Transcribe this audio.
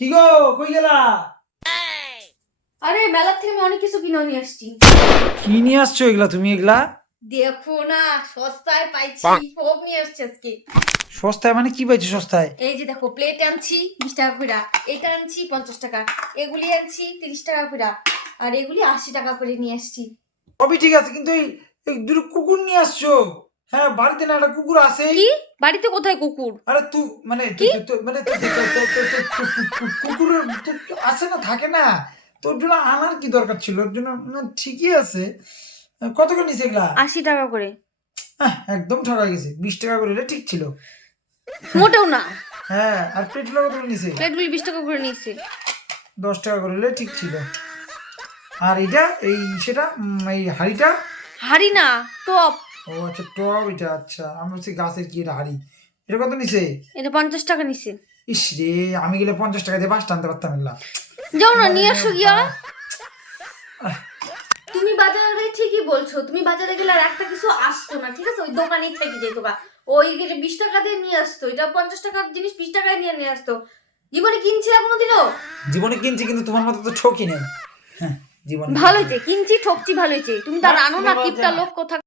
কি গো, কই গেলা? আরে মেলার থেকে আমি অনেক কিছু কিনে নিয়ে আসছি। কি নিয়ে আসছো এগুলা তুমি? এগুলা দেখো না, সস্তায় পাইছি, সব নিয়ে আসছি আজকে। সস্তায় মানে কি পাইছো সস্তায়? এই যে দেখো, প্লেট আনছি 20 টাকা করে, এটা আনছি 50 টাকা, এগুলি আনছি 30 টাকা করে, আর এগুলি 80 টাকা করে নিয়ে আসছি। সবই ঠিক আছে, কিন্তু এই এই দুটো কুকুর নিয়ে আসছো। হ্যাঁ, বাড়িতে না একটা কুকুর আছে। কি? বাড়িতে কোথায় কুকুর? আরে তুই মানে কি? মানে কুকুরের আছে না, থাকে না? তোর জন্য আনার কি দরকার ছিল? ওর জন্য ঠিকই আছে। কত করে নিছে এগুলা? 80 টাকা করে। একদম ঠকা গেছে। 20 টাকা করে হলে ঠিক ছিল। মোটেও না, হ্যাঁ, আর পেটগুলো কত করে নিছে? প্লেটগুলি 20 টাকা করে নিয়েছি। 10 টাকা করে হলে ঠিক ছিল। আর এটা এই সেটা এই হাড়িটা? হাড়ি না, টপ। ও আচ্ছা, টব এটা। আচ্ছা, আমি বলছি গাছের কি এটা হাড়ি। এটা কত নিছে? এটা 50 টাকা নিছে। ইস রে, আমি গেলে 50 টাকা দিয়ে 5টা আনতে পারতাম এগুলা। যাও না, নিয়ে আসো গিয়া। তুমি বাজারে ঠিকই বলছো, তুমি বাজারে গেলে আর একটা কিছু আসতো না, ঠিক আছে? ওই দোকানেই থেকে যেত গা। ওই 20 টাকা দিয়ে নিয়ে আসতো, এটা 50 টাকার জিনিস 20 টাকায় নিয়ে আসতো। জীবনে কিনছি কোনোদিনও? জীবনে কিনছি, কিন্তু তোমার মতো তো ঠকি নেই। হ্যাঁ, জীবনে ভালো হয়েছে কিনছি, ঠকছি, ভালো হয়েছে। তুমি তার না, আনো না, তুমি কিপটা বলছো না। লোক কোথা